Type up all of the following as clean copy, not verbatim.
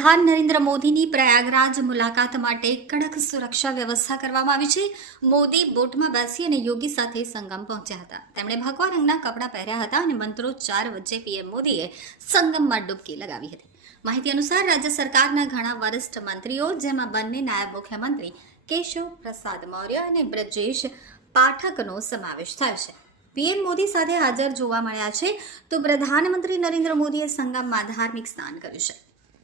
વડાપ્રધાન નરેન્દ્ર મોદીની પ્રયાગરાજ મુલાકાત માટે કડક સુરક્ષા વ્યવસ્થા કરવામાં આવી છે. મોદી બોટમાં બેસી અને યોગી સાથે સંગમ પહોંચ્યા હતા. તેમણે ભગવા રંગના કપડાં પહેર્યા હતા અને મંત્રોચ્ચાર વચ્ચે પીએમ મોદીએ સંગમમાં ડૂબકી લગાવી હતી. માહિતી અનુસાર રાજ્ય સરકારના ઘણા વરિષ્ઠ મંત્રીઓ, જેમાં બંને નાયબ મુખ્યમંત્રી કેશવ પ્રસાદ મૌર્ય અને બ્રજેશ પાઠકનો સમાવેશ થાય છે, પીએમ મોદી સાથે હાજર જોવા મળ્યા છે. તો પ્રધાનમંત્રી નરેન્દ્ર મોદીએ સંગમમાં ધાર્મિક સ્નાન કર્યું છે.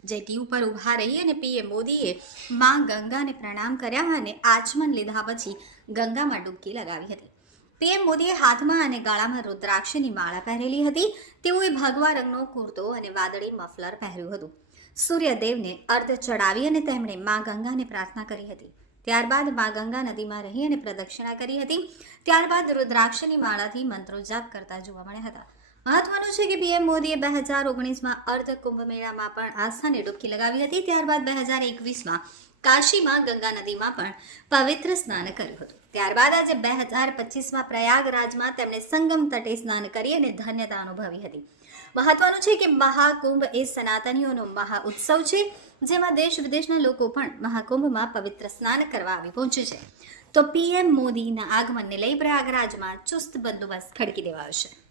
જેટી ઉપર ઊભા રહી અને પીએમ મોદીએ માં ગંગાને પ્રણામ કર્યા અને આચમન લીધા પછી ગંગામાં ડૂબકી લગાવી હતી. પીએમ મોદીએ હાથમાં અને ગાળામાં રુદ્રાક્ષની માળા પહેરેલી હતી. તેઓએ ભગવા રંગનો કુર્તો અને વાદળી મફલર પહેર્યું હતું. સૂર્યદેવને અર્ધ ચડાવી અને તેમણે માં ગંગાને પ્રાર્થના કરી હતી. ત્યારબાદ માં ગંગા નદીમાં રહી અને પ્રદક્ષિણા કરી હતી. ત્યારબાદ રુદ્રાક્ષની માળાથી મંત્રો જાપ કરતા જોવા મળ્યા હતા. મહત્વનું છે કે પીએમ મોદીએ 2019માં અર્ધ કુંભ મેળામાં પણ આસ્થાને ડૂબકી લગાવી હતી. ત્યારબાદ 2021માં કાશીમાં ગંગા નદીમાં પણ પવિત્ર સ્નાન કર્યું હતું. ત્યારબાદ આજે 2025માં પ્રયાગરાજમાં તેમણે સંગમ તટે સ્નાન કરી અને ધન્યતા અનુભવી હતી. મહત્વનું છે કે મહાકુંભ એ સનાતનીઓનો મહા ઉત્સવ છે, જેમાં દેશ વિદેશના લોકો પણ મહાકુંભમાં પવિત્ર સ્નાન કરવા આવી પહોંચે છે. તો પીએમ મોદીના આગમનને લઈ પ્રયાગરાજમાં ચુસ્ત બંદોબસ્ત ખડકી દેવાયો છે.